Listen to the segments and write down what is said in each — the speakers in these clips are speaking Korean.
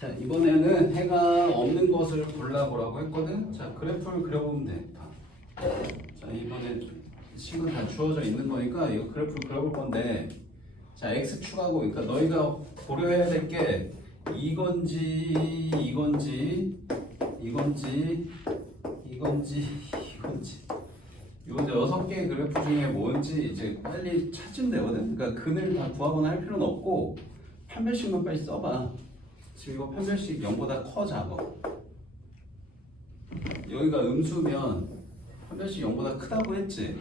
자, 이번에는 해가 없는 것을 골라보라고 했거든. 자, 그래프를 그려보면 돼. 자, 이번에 식은 다 주어져 있는 거니까 이거 그래프를 그려볼 건데, 자, x축하고, 그러니까 너희가 고려해야 될 게 이건지 이건지 이건지 이건지 이건지 요 6개의 그래프 중에 뭔지 이제 빨리 찾으면 되거든. 그러니까 근을 다 구하거나 할 필요는 없고 판별식만 빨리 써봐. 지금 이거 판별식 0보다 커 작아. 여기가 음수면 판별식 0보다 크다고 했지.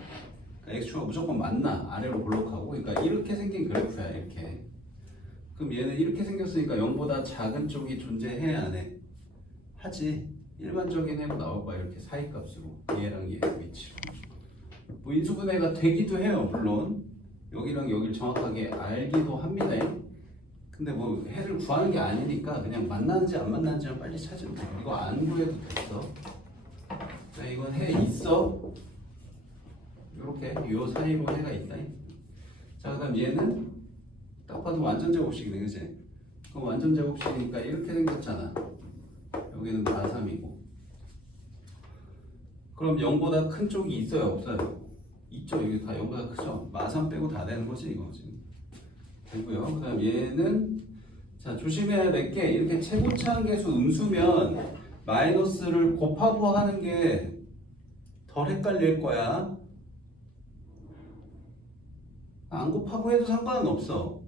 그러니까 x축가 무조건 맞나 아래로 볼록하고. 그러니까 이렇게 생긴 그래프야. 이렇게. 그럼 얘는 이렇게 생겼으니까 0보다 작은 쪽이 존재해야 안 해? 하지. 일반적인 해고 나올 거야. 이렇게 사이값으로 얘랑 얘 위치로. 뭐 인수분해가 되기도 해요. 물론 여기랑 여기를 정확하게 알기도 합니다. 근데 뭐 해를 구하는 게 아니니까 그냥 만나는지 안 만나는지만 빨리 찾으면 돼. 이거 안 구해도 됐어. 자, 이건 해 있어. 이렇게 요 사이로 해가 있다. 자, 그다음 얘는 딱 봐도 완전 제곱식이네, 그지? 그럼 완전 제곱식이니까 이렇게 생겼잖아. 여기는 마삼이고. 그럼 0보다 큰 쪽이 있어요, 없어요? 있죠. 여기 다 0보다 크죠. 마삼 빼고 다 되는 거지, 이거 지금. 되고요. 그다음 얘는 자, 조심해야 될 게 이렇게 최고차항계수 음수면 마이너스를 곱하고 하는 게 덜 헷갈릴 거야. 안 곱하고 해도 상관은 없어.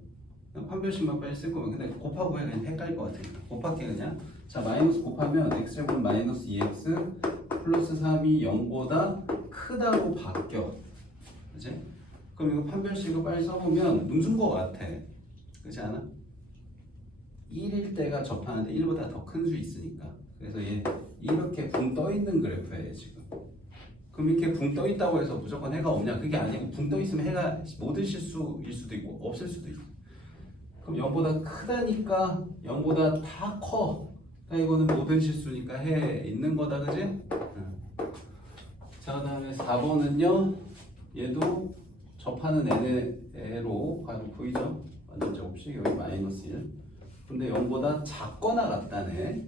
그냥 판별식만 빨리 쓸 거면. 근데 곱하고 해 그냥 헷갈릴 것 같으니까 곱할게 그냥. 자, 마이너스 곱하면 x제곱 마이너스 2x 플러스 3이 0보다 크다고 바뀌어. 그치? 그럼 이거 판별식을 빨리 써보면 음수인 것 같아. 그렇지 않아? 1일 때가 접하는데 1보다 더 큰 수 있으니까. 그래서 얘 이렇게 붕 떠 있는 그래프야, 얘 지금. 그럼 이렇게 붕 떠 있다고 해서 무조건 해가 없냐? 그게 아니고 붕 떠 있으면 해가 모든 실수일 수도 있고 없을 수도 있고. 그럼 0보다 크다니까 0보다 다 커. 그러니까 이거는 모든 실수니까 해 있는 거다, 그지? 자, 그 다음에 4번은요. 얘도 접하는 애로 가로 보이죠? 완전 제곱식 여기 마이너스 1. 근데 0보다 작거나 같다네.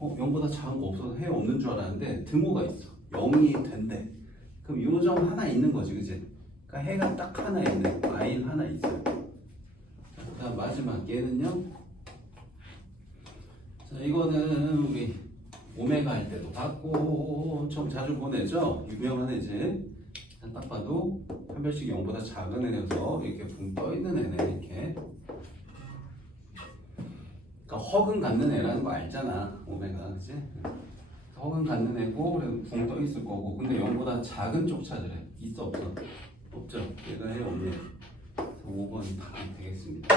0보다 작은 거 없어서 해 없는 줄 알았는데 등호가 있어. 0이 된대. 그럼 요 점 하나 있는 거지, 그지? 그러니까 해가 딱 하나 있네. 마인 하나 있어요. 자, 그 다음 마지막 얘는요. 자, 이거는 우리 오메가 할 때도 봤고 엄청 자주 보내죠. 유명한 애지. 딱 봐도 판별식이 0보다 작은 애여서 이렇게 붕 떠 있는 애네. 이렇게. 그러니까 허근 갖는 애라는 거 알잖아. 오메가, 그치? 허근 갖는 애고 그래서 붕 떠 있을 거고. 근데 0보다 작은 쪽 찾으래. 있어 없어? 없죠. 얘가 해 없네. 5번 다 되겠습니다.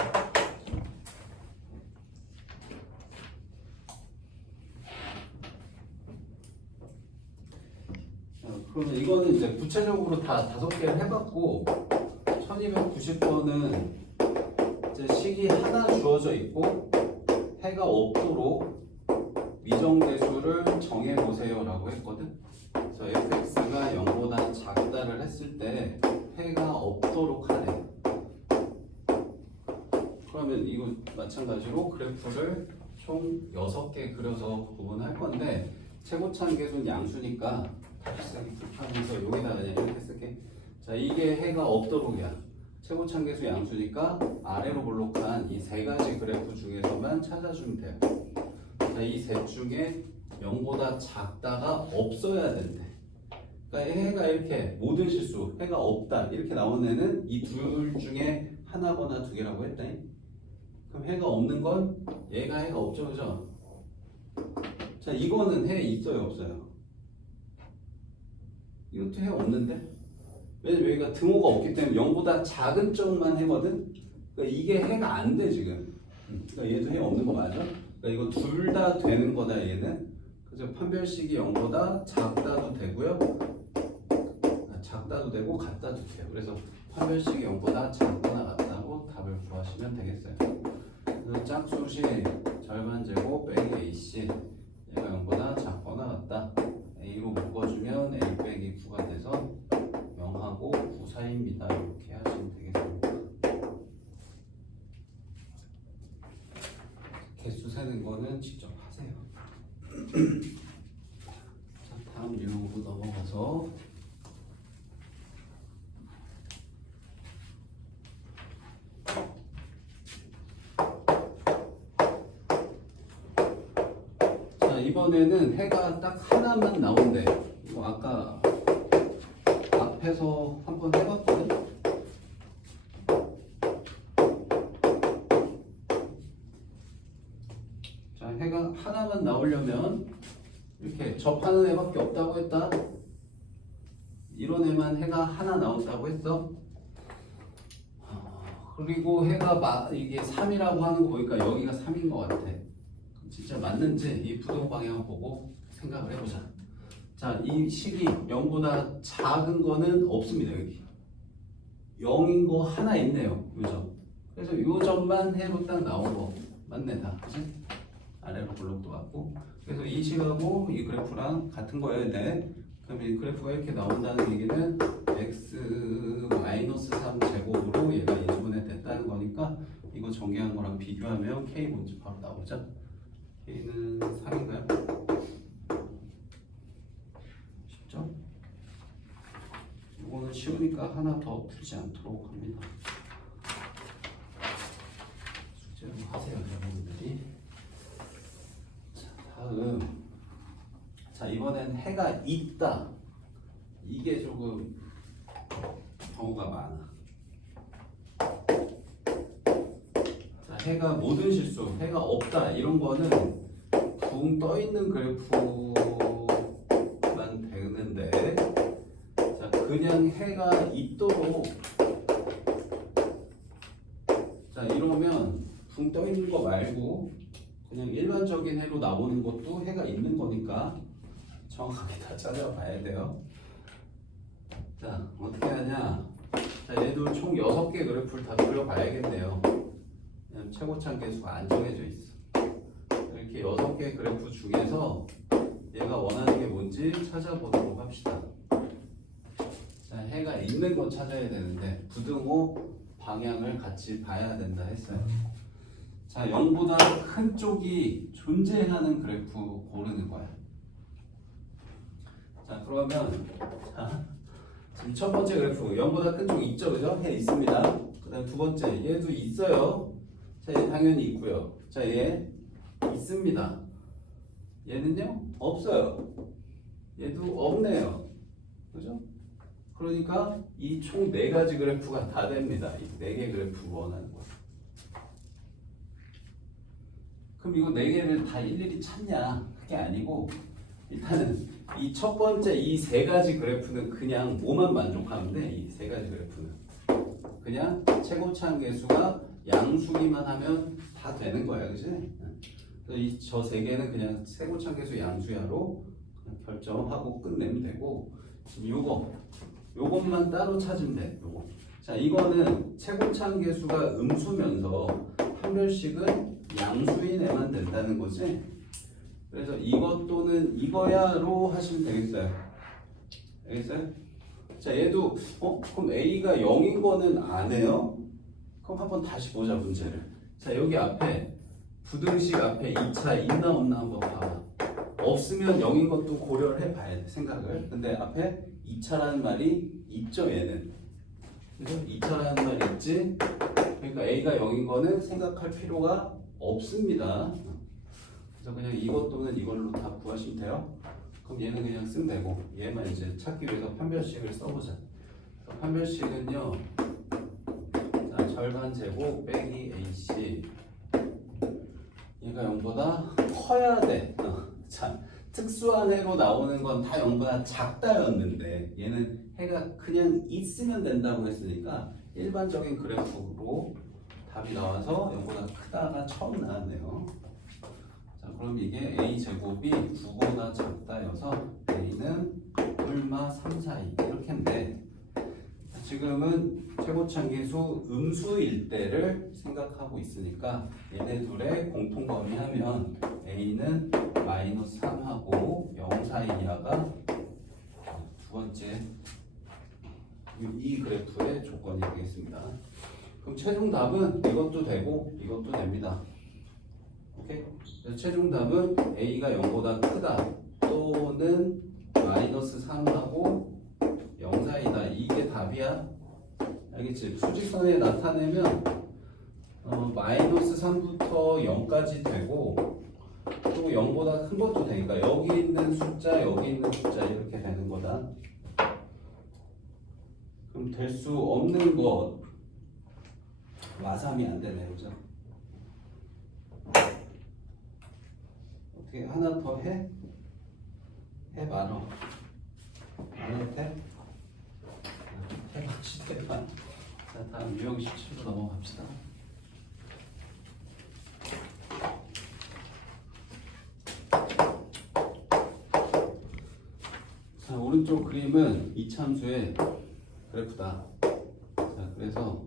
그러면 이거는 이제 구체적으로 다 5개를 해봤고 1290번은 이제 식이 하나 주어져 있고 해가 없도록 위정대수를 정해보세요 라고 했거든. 그래서 fx가 0보다 작다를 했을 때 해가 없도록 하래. 그러면 이거 마찬가지로 그래프를 총 6개 그려서 구분할 건데 최고차항 계수는 양수니까 다시 쓰기 불편해서 여기다 그냥 이렇게 쓸게. 자, 이게 해가 없도록이야. 최고차항 계수 양수니까 아래로 볼록한 이 3가지 그래프 중에서만 찾아주면 돼요. 자, 이 셋 중에 0보다 작다가 없어야 된대. 그러니까 해가 이렇게 모든 실수, 해가 없다 이렇게 나오는 애는 이 둘 중에 하나거나 2개라고 했다니. 그럼 해가 없는 건 얘가 해가 없죠, 그죠? 자, 이거는 해 있어요, 없어요? 이것도 해 없는데? 왜냐면 여기가 등호가 없기 때문에 0보다 작은 쪽만 해거든? 그러니까 이게 해가 안 돼, 지금. 그러니까 얘도 해 없는 거 맞아? 그러니까 이거 둘 다 되는 거다, 얘는. 그래서 판별식이 0보다 작다도 되고요. 작다도 되고, 같다도 돼요. 그래서 판별식이 0보다 작거나 같다고 답을 구하시면 되겠어요. 그래서 짝수식 절반 제곱 빼기 AC. 얘가 0보다 작거나 같다. A로 묶어주면 A 빼기 9가 돼서 0하고 9 사이입니다. 이렇게 하시면 되겠습니다. 개수 세는 거는 직접 하세요. 자, 다음 유형으로 넘어가서 자, 이번에는 해가 딱 하나만 나온대. 이거 아까 앞에서 한번 해봤거든. 자, 해가 하나만 나오려면 이렇게 접하는 애밖에 없다고 했다. 이런 애만 해가 하나 나온다고 했어. 그리고 해가 이게 3이라고 하는 거 보니까 여기가 3인 것 같아. 진짜 맞는지 이 부동 방향을 보고 생각을 해보자. 자, 이 식이 0보다 작은 거는 없습니다. 여기 0인 거 하나 있네요. 요점. 그래서 요점만 해로 딱 나온 거 맞네 다. 그치? 아래로 블록도 왔고. 그래서 이 식하고 이 그래프랑 같은 거예요. 네. 그럼 이 그래프가 이렇게 나온다는 얘기는 x-3 제곱으로 얘가 인수분해 됐다는 거니까 이거 전개한 거랑 비교하면 k 뭔지 바로 나오죠. k는 3인가요? 쉽죠? 이거는 쉬우니까 하나 더 풀지 않도록 합니다. 숙제를 하세요, 여러분들이. 자, 다음. 자, 이번엔 해가 있다. 이게 조금 경우가 많아. 자, 해가 모든 실수, 해가 없다 이런 거는 붕 떠 있는 그래프만 되는데, 자, 그냥 해가 있도록, 자, 이러면 붕 떠 있는 거 말고 그냥 일반적인 해로 나오는 것도 해가 있는 거니까 정확하게 다 찾아봐야 돼요. 자, 어떻게 하냐? 자, 얘도 총 6개 그래프를 다 그려봐야겠네요. 왜냐면 최고참 계수가 안 정해져 있어. 이렇게 6개 그래프 중에서 얘가 원하는 게 뭔지 찾아보도록 합시다. 자, 해가 있는 거 찾아야 되는데 부등호 방향을 같이 봐야 된다 했어요. 자, 0보다 큰 쪽이 존재하는 그래프 고르는 거야. 자, 그러면 자, 지금 첫 번째 그래프 0보다 큰 쪽 있죠, 그죠? 해 있습니다. 그 다음 두 번째 얘도 있어요. 자, 얘 당연히 있고요. 자, 얘 있습니다. 얘는요? 없어요. 얘도 없네요. 그죠? 그러니까 이 총 4가지 그래프가 다 됩니다. 이 4개 그래프 원하는 거예요. 그럼 이거 4개를 다 일일이 찾냐? 그게 아니고 일단은 이 첫 번째 이 3가지 그래프는 그냥 뭐만 만족하면 돼. 이 3가지 그래프는 그냥 최고참 계수가 양수기만 하면 다 되는 거야, 그지? 저 3개는 그냥 최고참 계수 양수야로 그냥 결정하고 끝내면 되고, 지금 요것만 따로 찾으면 돼. 요거. 자, 이거는 최고참 계수가 음수면서 판별식은 양수인 애만 된다는 거지. 그래서 이것 또는 이거야로 하시면 되겠어요. 알겠어요? 자, 얘도 그럼 A가 0인 거는 안 해요? 그럼 한번 다시 보자, 문제를. 자, 여기 앞에 부등식 앞에 2차 있나 없나 한번 봐봐. 없으면 0인 것도 고려를 해봐야 돼, 생각을. 근데 앞에 2차라는 말이 있죠, 얘는. 그죠? 2차라는 말이 있지? 그러니까 A가 0인 거는 생각할 필요가 없습니다. 그래서 그냥 이것 또는 이걸로 다 구하시면 돼요. 그럼 얘는 그냥 쓰면 되고, 얘만 이제 찾기 위해서 판별식을 써보자. 판별식은요, 자, 절반 제곱 빼기 AC. 얘가 0보다 커야 돼. 자, 특수한 해로 나오는 건 다 0보다 작다였는데 얘는 해가 그냥 있으면 된다고 했으니까 일반적인 그래프로 답이 나와서 0보다 크다가 처음 나왔네요. 자, 그럼 이게 a제곱이 9보다 작다여서 a는 얼마 3, 4, 2 이렇게 하면 돼. 지금은 최고참계수 음수일 때를 생각하고 있으니까 얘네 둘의 공통범위 하면 a는 마이너스 3하고 0 사이야가 두 번째 이 그래프의 조건이 되겠습니다. 그럼 최종 답은 이것도 되고 이것도 됩니다. 오케이? 그래서 최종 답은 a가 0보다 크다 또는 마이너스 3하고 0 사이다. 이게 답이야. 알겠지? 수직선에 나타내면 마이너스 3부터 0까지 되고 또 0보다 큰 것도 되니까 여기 있는 숫자 여기 있는 숫자 이렇게 되는 거다. 그럼 될 수 없는 것 마삼이 안 되네. 그죠? 어떻게 하나 더 해? 해봐라. 안 해도 돼? 해봐. 자, 다음 유형 17로 넘어갑시다. 자, 오른쪽 그림은 이참수의 그래프다. 자, 그래서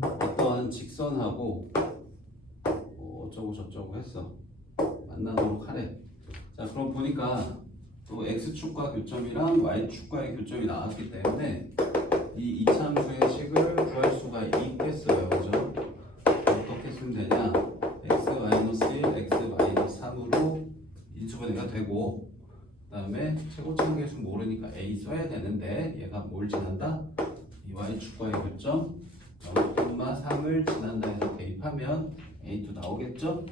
어떠한 직선하고 어쩌고 저쩌고 했어. 만나도록 하래. 자, 그럼 보니까 또 x축과 교점이랑 y축과의 교점이 나왔기 때문에 이 이참수의 식을 구할 수가 있겠어요. 그죠? 어떻게 쓰면 되냐? x-1, x-3으로 인수분해가 되고 그 다음에 최고차계수 모르니까 a 써야 되는데 얘가 뭘 지난다? 이 y축과의 교점 0,3을 지난다 해서 대입하면 a2 나오겠죠?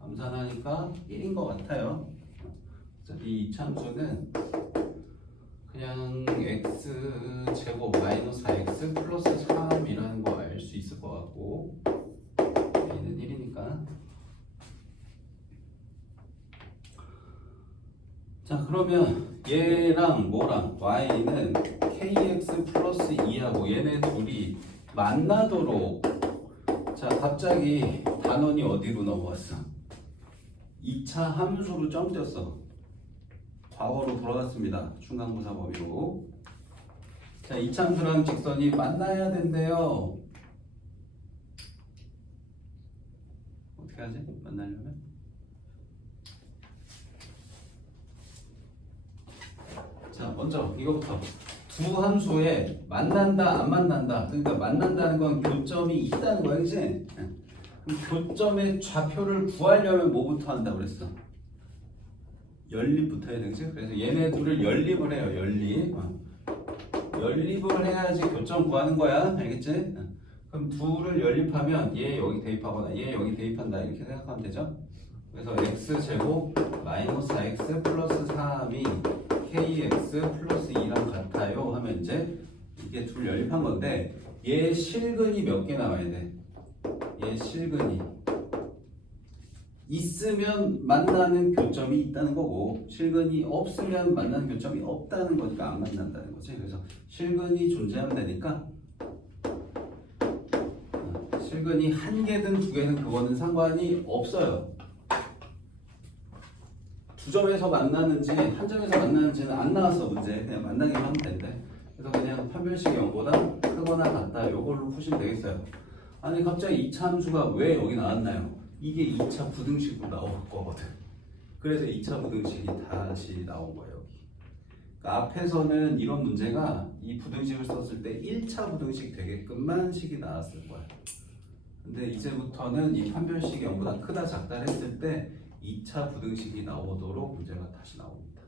감산하니까 1인 것 같아요. 그래서 이 이참수는 그냥 x제곱 마이너스 4x 플러스 3이라는 거 알 수 있을 것 같고 a는 1이니까. 자, 그러면 얘랑 뭐랑 y는 kx 플러스 2하고 얘네 둘이 만나도록. 자, 갑자기 단원이 어디로 넘어왔어? 2차 함수로 점 띄었어. 과거로 돌아갔습니다. 중간고사 범위로. 자, 2차 함수랑 직선이 만나야 된대요. 어떻게 하지? 만나려면? 자, 먼저 이거부터. 두 함수에 만난다, 안 만난다. 그러니까 만난다는 건 교점이 있다는 거야, 그치? 그럼 교점의 좌표를 구하려면 뭐부터 한다고 그랬어? 연립부터 해야 되지? 그래서 얘네 둘을 연립을 해요. 연립을 해야지 교점 구하는 거야. 알겠지? 그럼 둘을 연립하면 얘 여기 대입하거나 얘 여기 대입한다 이렇게 생각하면 되죠? 그래서 x제곱 마이너스 4x 플러스 3이 kx 플러스 2랑 같아요 하면 이제 이게 둘 연립한 건데 얘 실근이 몇 개 나와야 돼? 얘 실근이 있으면 만나는 교점이 있다는 거고 실근이 없으면 만나는 교점이 없다는 거니까 안 만난다는 거지. 그래서 실근이 존재하면 되니까 실근이 한 개든 두 개든 그거는 상관이 없어요. 두 점에서 만나는지 한 점에서 만나는지는 안 나왔어. 문제 그냥 만나기만 하면 된대. 그래서 그냥 판별식이 0보다 크거나 같다 이걸로 푸시면 되겠어요. 아니 갑자기 2차 함수가 왜 여기 나왔나요? 이게 2차 부등식으로 나올 거거든. 그래서 2차 부등식이 다시 나온 거예요. 여기. 그러니까 앞에서는 이런 문제가 이 부등식을 썼을 때 1차 부등식 되게끔만 식이 나왔을 거야. 근데 이제부터는 이 판별식이 0보다 크다 작다 했을 때 2차 부등식이 나오도록 문제가 다시 나옵니다.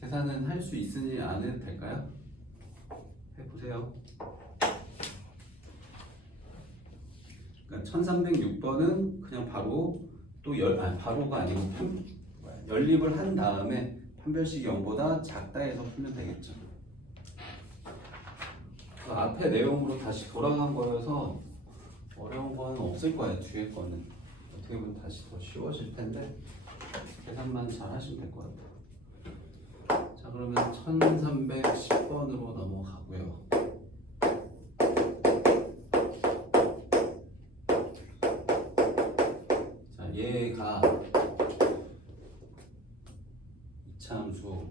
계산은 할 수 있으니 안 해도 될까요? 해보세요. 그러니까 1306번은 그냥 바로 또 바로가 아니고 연립을 한 다음에 판별식이 0보다 작다 해서 풀면 되겠죠. 그 앞에 내용으로 다시 돌아간 거여서 어려운 건 없을 거예요. 뒤에 거는 어떻게 보면 다시 더 쉬워질 텐데 계산만 잘 하시면 될 것 같아요. 자, 그러면 1310번으로 넘어가고요. 자, 얘가 이차함수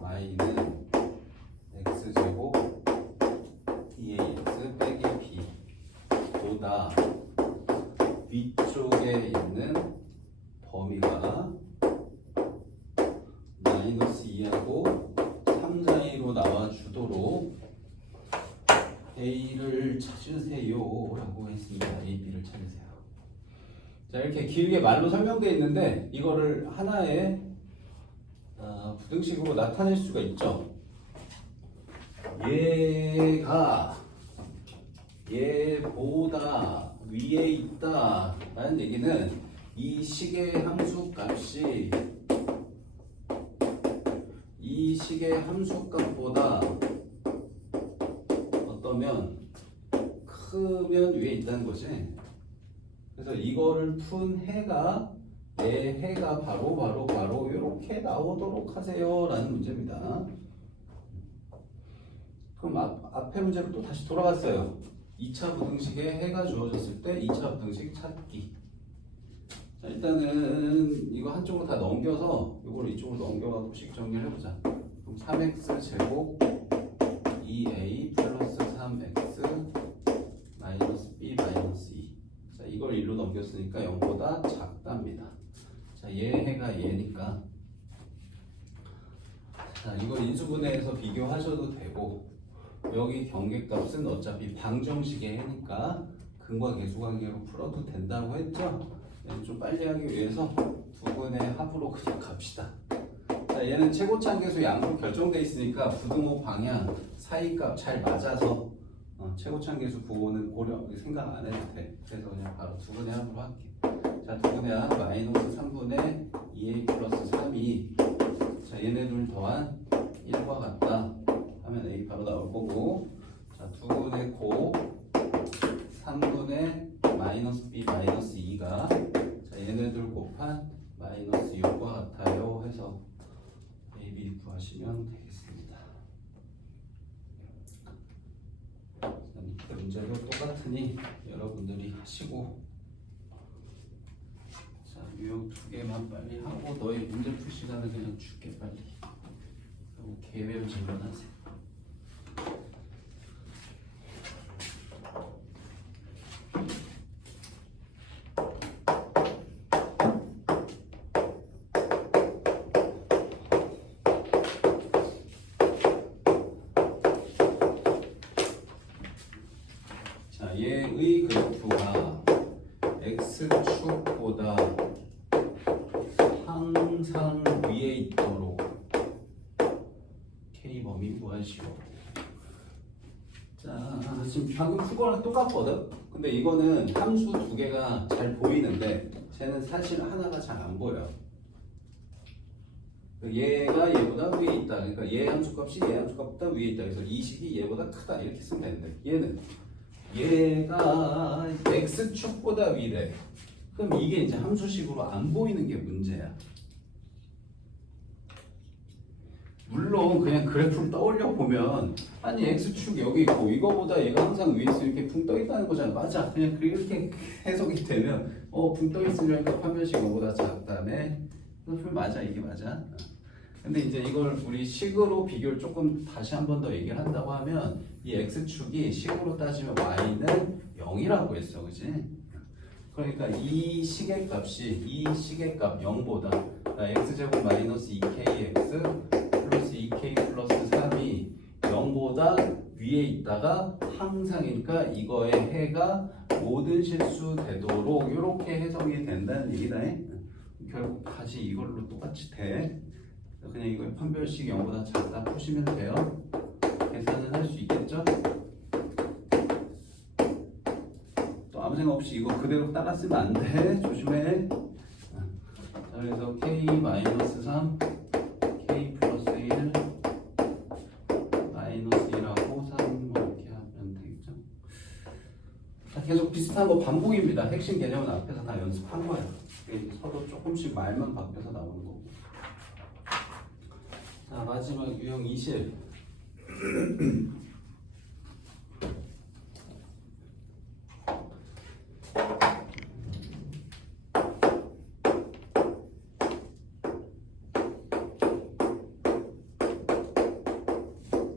y는 x제곱2ax 빼기 b 보다 위쪽에 있는 범위가 마이너스 2하고 3 사이로 나와주도록 a를 찾으세요 라고 했습니다. a, b를 찾으세요. 자, 이렇게 길게 말로 설명되어 있는데 이거를 하나의 부등식으로 나타낼 수가 있죠. 얘가 얘보다 위에 있다 라는 얘기는 이 식의 함수 값이 이 식의 함수 값보다 어떠면 크면 위에 있다는 거지. 그래서 이거를 푼 해가 내 해가 바로 이렇게 나오도록 하세요 라는 문제입니다. 그럼 앞에 문제로 또 다시 돌아갔어요. 2차 부등식에 해가 주어졌을 때 2차 부등식 찾기. 자, 일단은 이거 한쪽으로 다 넘겨서 이걸 이쪽으로 넘겨가고 식 정리를 해보자. 그럼 3x 제곱 2a 플러스 3x 마이너스 b 마이너스 2. 자, 이걸 1로 넘겼으니까 0보다 작답니다. 자, 얘 해가 얘니까 자, 이거 인수분해해서 비교하셔도 되고 여기 경계값은 어차피 방정식의 해니까 근과 계수 관계로 풀어도 된다고 했죠? 얘는 좀 빨리 하기 위해서 두 분의 합으로 그냥 갑시다. 자, 얘는 최고차계수 양으로 결정돼 있으니까 부등호 방향 사이값 잘 맞아서 최고차계수 부호는 고려 생각 안 해도 돼. 그래서 그냥 바로 두 분의 합으로 할게. 자, 두 분의 합 마이너스 3분의 2a 플러스 3이 자, 얘네 둘 더한 1과 같다 하면 a 바로 나올 거고, 자, 두 분의 곱 3분의 마이너스 b 마이너스 2가 자, 얘네들 곱한 마이너스 6과 같아요 해서 a, b 구하시면 되겠습니다. 밑에 문제도 똑같으니 여러분들이 하시고, 자, 유형 두 개만 빨리 하고 너희 문제 풀 시간을 그냥 줄게 빨리. 그리고 개별 질문하세요. 자, 얘의 그래프가 x축보다 항상 위에 있도록 K범위 구하시오. 자, 지금 방금 그거랑 똑같거든? 근데 이거는 함수 두 개가 잘 보이는데 쟤는 사실 하나가 잘 안 보여. 얘가 얘보다 위에 있다. 그러니까 얘 함수값이 얘 함수값보다 위에 있다. 그래서 이 식이 얘보다 크다. 이렇게 쓰면 되는데 얘는 얘가 x축보다 위래. 그럼 이게 이제 함수식으로 안 보이는 게 문제야. 물론 그냥 그래프를 떠올려 보면 아니 x축 여기 있고 이거보다 얘가 항상 위에 있으면 이렇게 붕 떠 있다는 거잖아. 맞아. 그냥 그렇게 해석이 되면 붕 떠 있으려니까 판별식 이거보다 작다네. 맞아. 이게 맞아. 근데 이제 이걸 우리 식으로 비교를 조금 다시 한 번 더 얘기를 한다고 하면 이 x축이 식으로 따지면 y는 0이라고 했어. 그지? 그러니까 이 식의 값이 이 식의 값 0보다 x제곱 마이너스 2kx 플러스 2k 플러스 3이 0보다 위에 있다가 항상이니까 이거의 해가 모든 실수 되도록 이렇게 해석이 된다는 얘기다. 결국 다시 이걸로 똑같이 돼. 그냥 이거 판별식 0보다 작다 푸시면 돼요. 계산은 할 수 있겠죠? 또 아무 생각 없이 이거 그대로 따라 쓰면 안 돼. 조심해. 자, 그래서 k-3 k 플러스 1 마이너스 1하고 3 이렇게 하면 되겠죠? 자, 계속 비슷한 거 반복입니다. 핵심 개념은 앞에서 다 연습한 거예요. 서로 조금씩 말만 바뀌어서 나오는 거고. 자, 마지막 유형 20.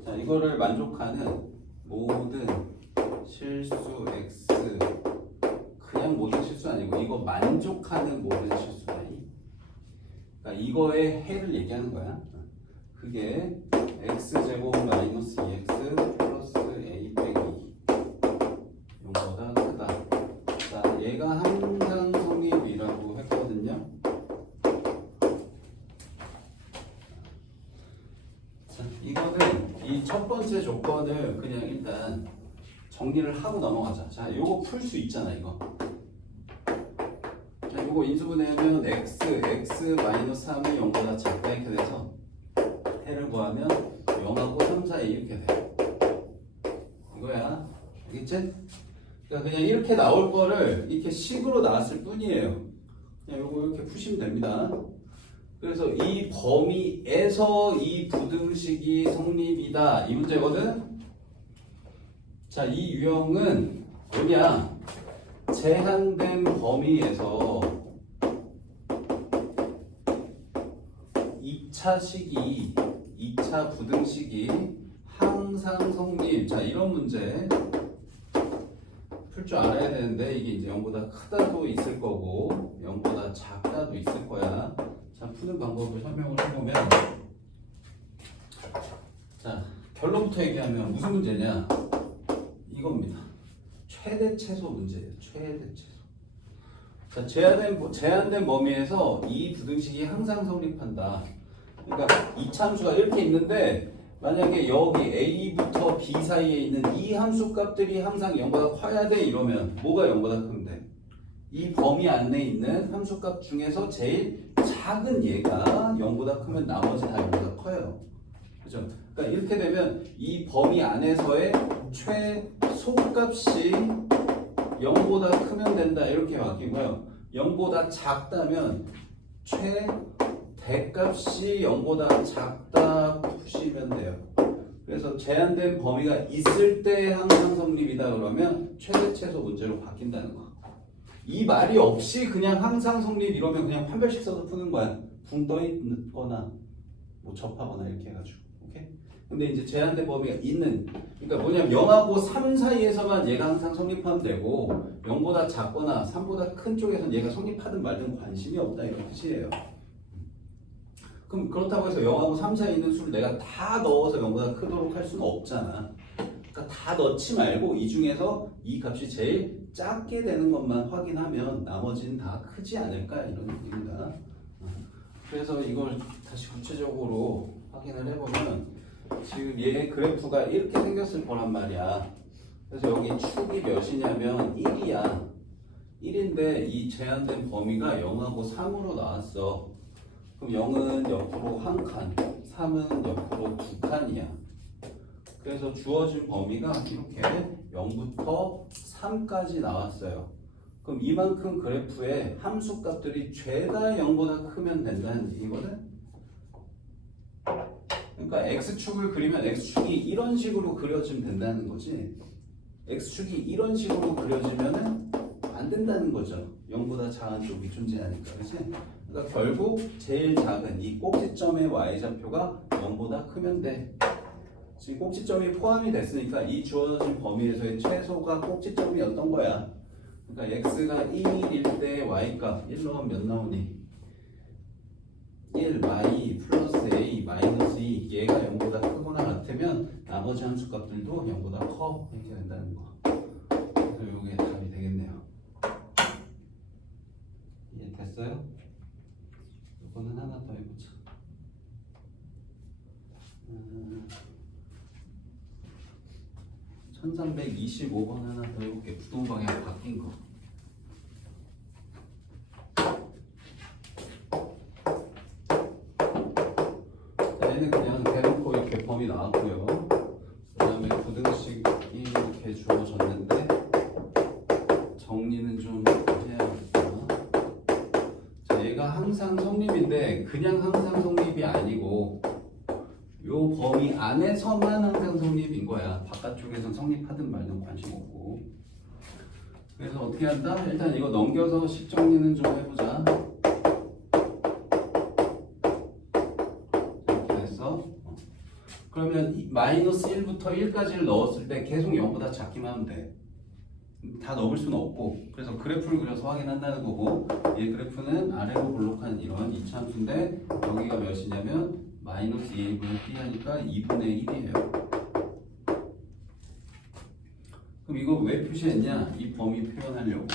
자, 이거를 만족하는 모든 실수 x, 그냥 모든 실수 아니고 이거 만족하는 모든 실수다. 그러니까 이거의 해를 얘기하는 거야. 그게 x제곱 마이너스 2x 플러스 a 빼기 0보다 크다. 자, 얘가 항상 성립이 첫 번째 조건을 그냥 일단 정리를 하고 넘어가자. 자, 요거 풀 수 있잖아, 이거. 자, 요거 인수분해하면 x 마이너스 3이 0보다 작다 이렇게 돼서 해를 구하면 0하고 3 사이 이렇게 돼. 이거야. 알겠지? 그러니까 그냥 이렇게 나올 거를 이렇게 식으로 나왔을 뿐이에요. 그냥 요거 이렇게 푸시면 됩니다. 그래서 이 범위에서 이 부등식이 성립이다. 이 문제거든. 자, 이 유형은 뭐냐? 제한된 범위에서 2차 부등식이 항상 성립. 자, 이런 문제 풀 줄 알아야 되는데 이게 이제 0보다 크다도 있을 거고 0보다 작다도 있을 거야. 자, 푸는 방법을 설명을 해보면, 자, 결론부터 얘기하면 무슨 문제냐? 이겁니다. 최대 최소 문제예요. 최대 최소. 자, 제한된 범위에서 이 부등식이 항상 성립한다. 그러니까 이 함수가 이렇게 있는데 만약에 여기 a부터 b 사이에 있는 이 함수 값들이 항상 0보다 커야 돼 이러면 뭐가 0보다 크면 돼? 이 범위 안에 있는 함수 값 중에서 제일 작은 얘가 0보다 크면 나머지 다 0보다 커요. 그죠? 그러니까 이렇게 되면 이 범위 안에서의 최소값이 0보다 크면 된다 이렇게 바뀌고요. 0보다 작다면 최대값이 0보다 작다 푸시면 돼요. 그래서 제한된 범위가 있을 때 항상 성립이다 그러면 최대 최소 문제로 바뀐다는 거. 이 말이 없이 그냥 항상 성립 이러면 그냥 판별식 써서 푸는 거야. 붕 떠 있거나 뭐 접하거나 이렇게 해가지고. 오케이? 근데 이제 제한된 범위가 있는, 그러니까 뭐냐면 0하고 3 사이에서만 얘가 항상 성립하면 되고 0보다 작거나 3보다 큰 쪽에서는 얘가 성립하든 말든 관심이 없다 이런 뜻이에요. 그럼 그렇다고 해서 0하고 3 사이에 있는 수를 내가 다 넣어서 0보다 크도록 할 수는 없잖아. 그러니까 다 넣지 말고 이 중에서 이 값이 제일 작게 되는 것만 확인하면 나머지는 다 크지 않을까 이런 얘기입니다. 그래서 이걸 다시 구체적으로 확인을 해보면 지금 얘 그래프가 이렇게 생겼을 거란 말이야. 그래서 여기 축이 몇이냐면 1이야. 1인데 이 제한된 범위가 0하고 3으로 나왔어. 그럼 0은 옆으로 한 칸, 3은 옆으로 두 칸이야. 그래서 주어진 범위가 이렇게 0부터 3까지 나왔어요. 그럼 이만큼 그래프의 함수 값들이 죄다 0보다 크면 된다는 얘기거든? 그러니까 X축을 그리면 X축이 이런 식으로 그려지면 된다는 거지. X축이 이런 식으로 그려지면은 안 된다는 거죠. 0보다 작은 쪽이 존재하니까. 그치? 그러니까 결국 제일 작은 이 꼭지점의 Y좌표가 0보다 크면 돼. 지금 꼭지점이 포함이 됐으니까 이 주어진 범위에서의 최소가 꼭지점이었던 거야. 그러니까 x가 1일 때 y값 1 넣으면 몇 나오니? 1 y 플러스 a 마이너스 2 얘가 0보다 크거나 같으면 나머지 함수값들도 0보다 커 이렇게 된다는 거. 그래서 이게 답이 되겠네요. 이해됐어요? 이거는 하나 더 해보자. 1325번 하나 더 해볼게. 부동 방향 바뀐 거. 자, 얘는 그냥 대놓고 이렇게 범위 나왔고요. 그 다음에 부등식이 이렇게 주어졌는데 정리는 좀 해야겠다. 자, 얘가 항상 성립인데 그냥 항상 성립이 아니고 요 범위 안에서만 항상 성립인 거야. 바깥쪽에선 성립하든 말든 관심 없고. 그래서 어떻게 한다? 일단 이거 넘겨서 식 정리는 좀 해보자. 이렇게 됐어. 그러면 마이너스 1부터 1까지를 넣었을 때 계속 0보다 작기만 하면 돼. 다 넣을 수는 없고. 그래서 그래프를 그려서 확인한다는 거고, 이 그래프는 아래로 볼록한 이런 이차함수인데 여기가 몇이냐면 마이너스 2분의 b 하니까 2분의 1이에요. 그럼 이거 왜 표시했냐? 이 범위 표현하려고.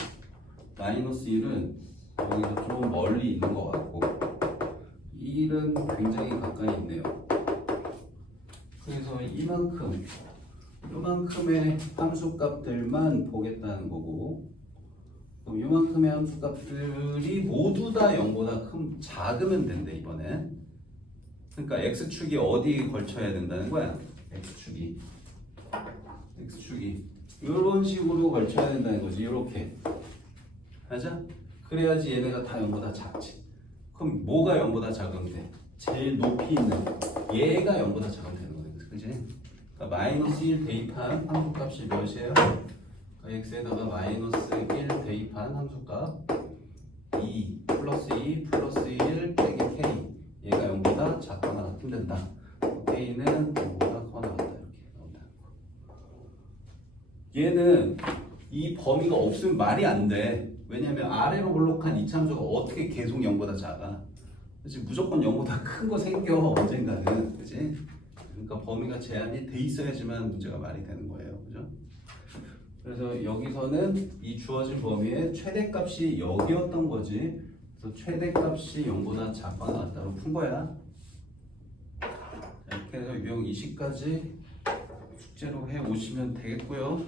마이너스 1은 여기서 좀 멀리 있는 것 같고 1은 굉장히 가까이 있네요. 그래서 이만큼의 함수값들만 보겠다는 거고, 그럼 이만큼의 함수값들이 모두 다 0보다 작으면 된대 이번엔. 그러니까 x축이 어디에 걸쳐야 된다는 거야? x축이 이런 식으로 걸쳐야 된다는 거지. 이렇게 맞아? 그래야지 얘네가 다 0보다 작지. 그럼 뭐가 0보다 작으면 돼? 제일 높이 있는 얘가 0보다 작으면 되는 거야. 그치? 그러니까 마이너스 1 대입한 함수값이 몇이에요? x에다가 마이너스 1 대입한 함수값 2 플러스 2 플러스 1 빼기 k, 얘가 0보다 작거나 같으면 된다. k는 0보다 크거나 같다. 이렇게 나온다. 얘는 이 범위가 없으면 말이 안 돼. 왜냐면 아래로 볼록한 이차함수가 어떻게 계속 0보다 작아? 그치? 무조건 0보다 큰 거 생겨 언젠가는. 그치? 그러니까 범위가 제한이 돼 있어야지만 문제가 말이 되는 거예요. 그죠? 그래서 여기서는 이 주어진 범위의 최대값이 여기였던 거지. 그래서 최대값이 0보다 작거나 같다로 푼 거야. 이렇게 해서 유형 20까지 숙제로 해 오시면 되겠고요.